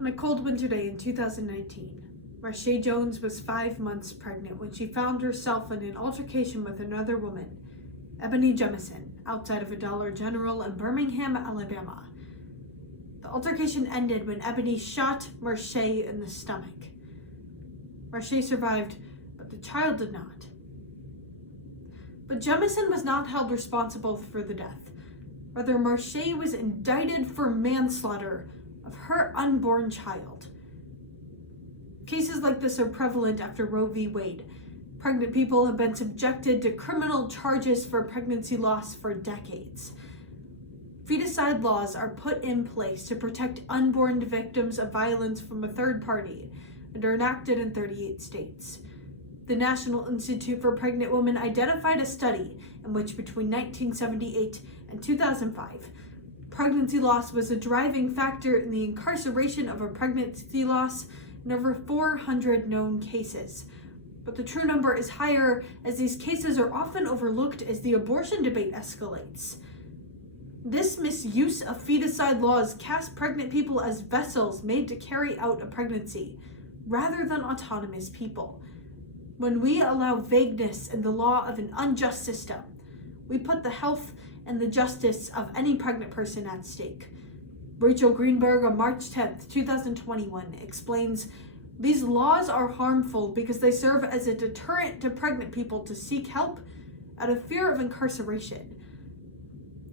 On a cold winter day in 2019, Marche Jones was 5 months pregnant when she found herself in an altercation with another woman, Ebony Jemison, outside of a Dollar General in Birmingham, Alabama. The altercation ended when Ebony shot Marche in the stomach. Marche survived, but the child did not. But Jemison was not held responsible for the death. Rather, Marche was indicted for manslaughter of her unborn child. Cases like this are prevalent after Roe v. Wade. Pregnant people have been subjected to criminal charges for pregnancy loss for decades. Feticide laws are put in place to protect unborn victims of violence from a third party and are enacted in 38 states. The National Institute for Pregnant Women identified a study in which between 1978 and 2005, pregnancy loss was a driving factor in the incarceration of a pregnancy loss in over 400 known cases. But the true number is higher, as these cases are often overlooked as the abortion debate escalates. This misuse of feticide laws casts pregnant people as vessels made to carry out a pregnancy, rather than autonomous people. When we allow vagueness in the law of an unjust system, we put the health and the justice of any pregnant person at stake. Rachel Greenberg on March 10, 2021 explains, "These laws are harmful because they serve as a deterrent to pregnant people to seek help out of fear of incarceration.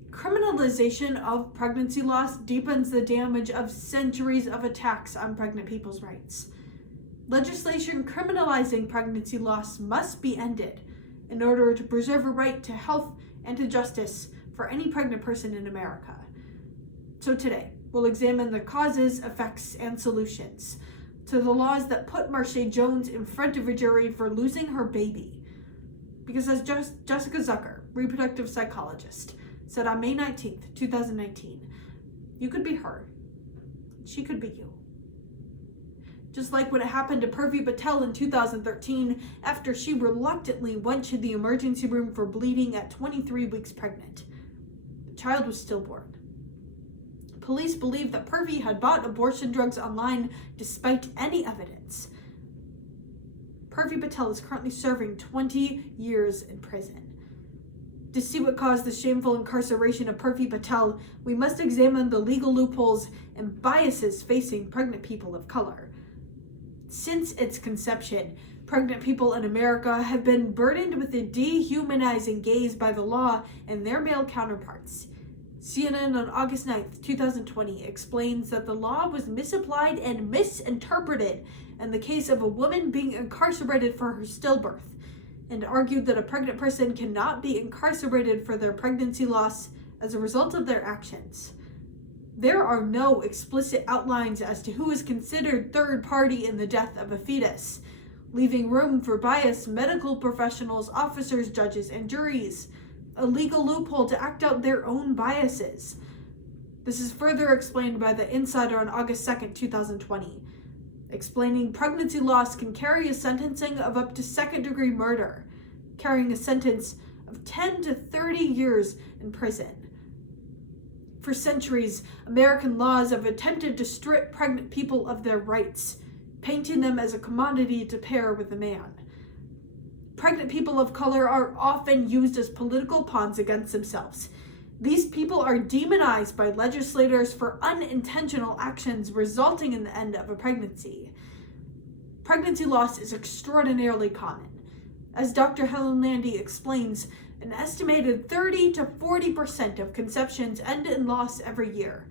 Criminalization of pregnancy loss deepens the damage of centuries of attacks on pregnant people's rights. Legislation criminalizing pregnancy loss must be ended in order to preserve a right to health and to justice for any pregnant person in America." So today, we'll examine the causes, effects, and solutions to the laws that put Marche Jones in front of a jury for losing her baby. Because as Jessica Zucker, reproductive psychologist, said on May 19th, 2019, you could be her, she could be you. Just like what happened to Purvi Patel in 2013 after she reluctantly went to the emergency room for bleeding at 23 weeks pregnant. The child was stillborn. Police believe that Purvi had bought abortion drugs online despite any evidence. Purvi Patel is currently serving 20 years in prison. To see what caused the shameful incarceration of Purvi Patel, we must examine the legal loopholes and biases facing pregnant people of color. Since its conception, pregnant people in America have been burdened with a dehumanizing gaze by the law and their male counterparts. CNN on August 9th, 2020 explains that the law was misapplied and misinterpreted in the case of a woman being incarcerated for her stillbirth, and argued that a pregnant person cannot be incarcerated for their pregnancy loss as a result of their actions. There are no explicit outlines as to who is considered third party in the death of a fetus, leaving room for biased medical professionals, officers, judges, and juries, a legal loophole to act out their own biases. This is further explained by The Insider on August 2nd, 2020, explaining pregnancy loss can carry a sentencing of up to second-degree murder, carrying a sentence of 10 to 30 years in prison. For centuries, American laws have attempted to strip pregnant people of their rights, painting them as a commodity to pair with a man. Pregnant people of color are often used as political pawns against themselves. These people are demonized by legislators for unintentional actions resulting in the end of a pregnancy. Pregnancy loss is extraordinarily common. As Dr. Helen Landy explains, an estimated 30 to 40% of conceptions end in loss every year.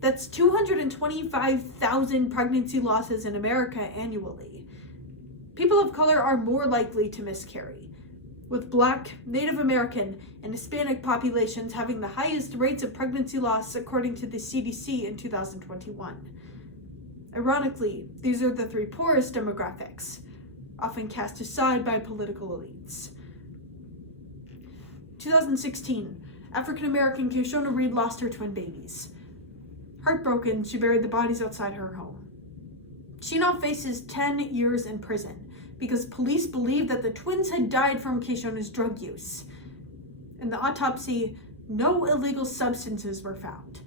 That's 225,000 pregnancy losses in America annually. People of color are more likely to miscarry, with Black, Native American, and Hispanic populations having the highest rates of pregnancy loss according to the CDC in 2021. Ironically, these are the three poorest demographics, often cast aside by political elites. 2016, African-American Kishona Reed lost her twin babies. Heartbroken, she buried the bodies outside her home. She now faces 10 years in prison because police believe that the twins had died from Kishona's drug use. In the autopsy, no illegal substances were found.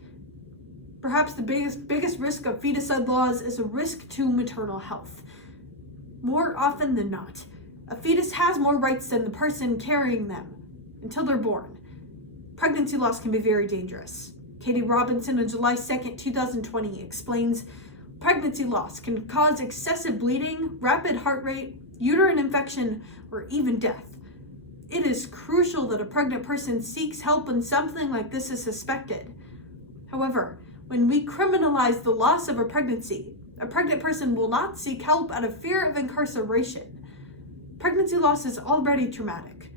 perhaps the biggest risk of feticide laws is a risk to maternal health. More often than not, a fetus has more rights than the person carrying them until they're born. Pregnancy loss can be very dangerous. Katie Robinson on July 2nd, 2020 explains pregnancy loss can cause excessive bleeding, rapid heart rate, uterine infection, or even death. It is crucial that a pregnant person seeks help when something like this is suspected. However, when we criminalize the loss of a pregnant person will not seek help out of fear of incarceration. Pregnancy loss is already traumatic.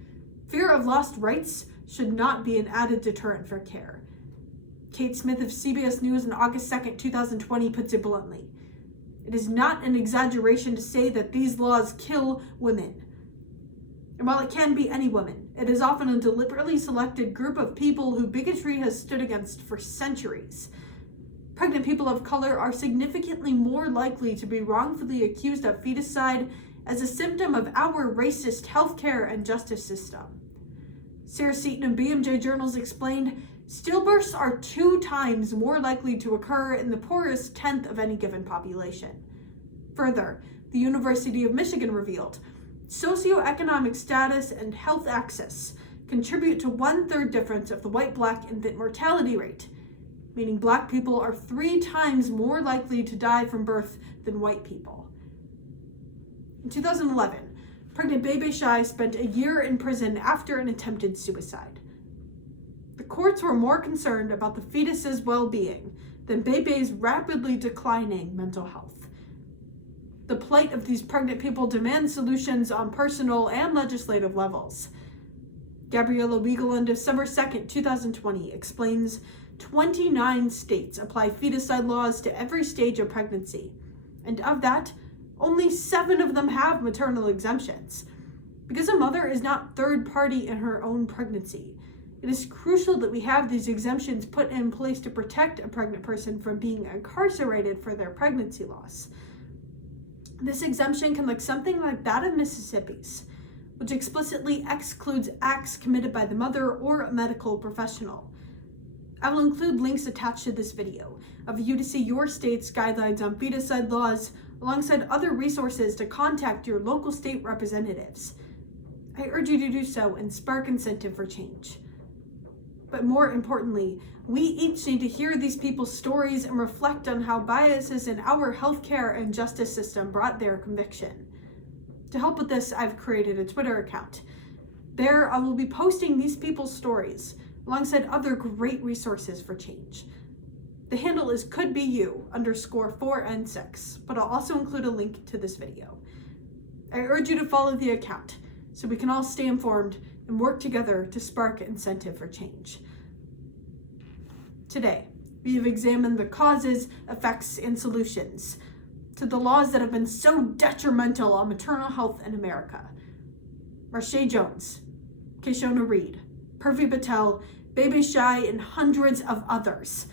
Fear of lost rights should not be an added deterrent for care. Kate Smith of CBS News on August 2nd, 2020 puts it bluntly. It is not an exaggeration to say that these laws kill women. And while it can be any woman, it is often a deliberately selected group of people who bigotry has stood against for centuries. Pregnant people of color are significantly more likely to be wrongfully accused of feticide as a symptom of our racist healthcare and justice system. Sarah Seaton of BMJ Journals explained, stillbirths are 2 times more likely to occur in the poorest 10th of any given population. Further, the University of Michigan revealed, socioeconomic status and health access contribute to 1/3 difference of the white-black infant mortality rate, meaning Black people are 3 times more likely to die from birth than white people. In 2011, pregnant Bebe Shai spent a year in prison after an attempted suicide. The courts were more concerned about the fetus's well-being than Bebe's rapidly declining mental health. The plight of these pregnant people demands solutions on personal and legislative levels. Gabriella Weigel on December 2nd, 2020 explains 29 states apply feticide laws to every stage of pregnancy, and of that, only 7 of them have maternal exemptions. Because a mother is not third party in her own pregnancy, it is crucial that we have these exemptions put in place to protect a pregnant person from being incarcerated for their pregnancy loss. This exemption can look something like that of Mississippi's, which explicitly excludes acts committed by the mother or a medical professional. I will include links attached to this video of you to see your state's guidelines on feticide laws alongside other resources to contact your local state representatives. I urge you to do so and spark incentive for change. But more importantly, we each need to hear these people's stories and reflect on how biases in our healthcare and justice system brought their conviction. To help with this, I've created a Twitter account. There, I will be posting these people's stories alongside other great resources for change. The handle is couldbeyou_4n6, but I'll also include a link to this video. I urge you to follow the account so we can all stay informed and work together to spark incentive for change. Today, we have examined the causes, effects, and solutions to the laws that have been so detrimental on maternal health in America. Marsha Jones, Kishona Reed, Purvi Patel, Bebe Shai, and hundreds of others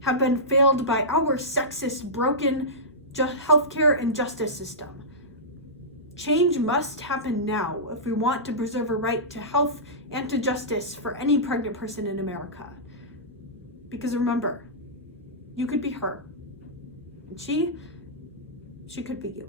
have been failed by our sexist, broken healthcare and justice system. Change must happen now if we want to preserve a right to health and to justice for any pregnant person in America. Because remember, you could be her, and she could be you.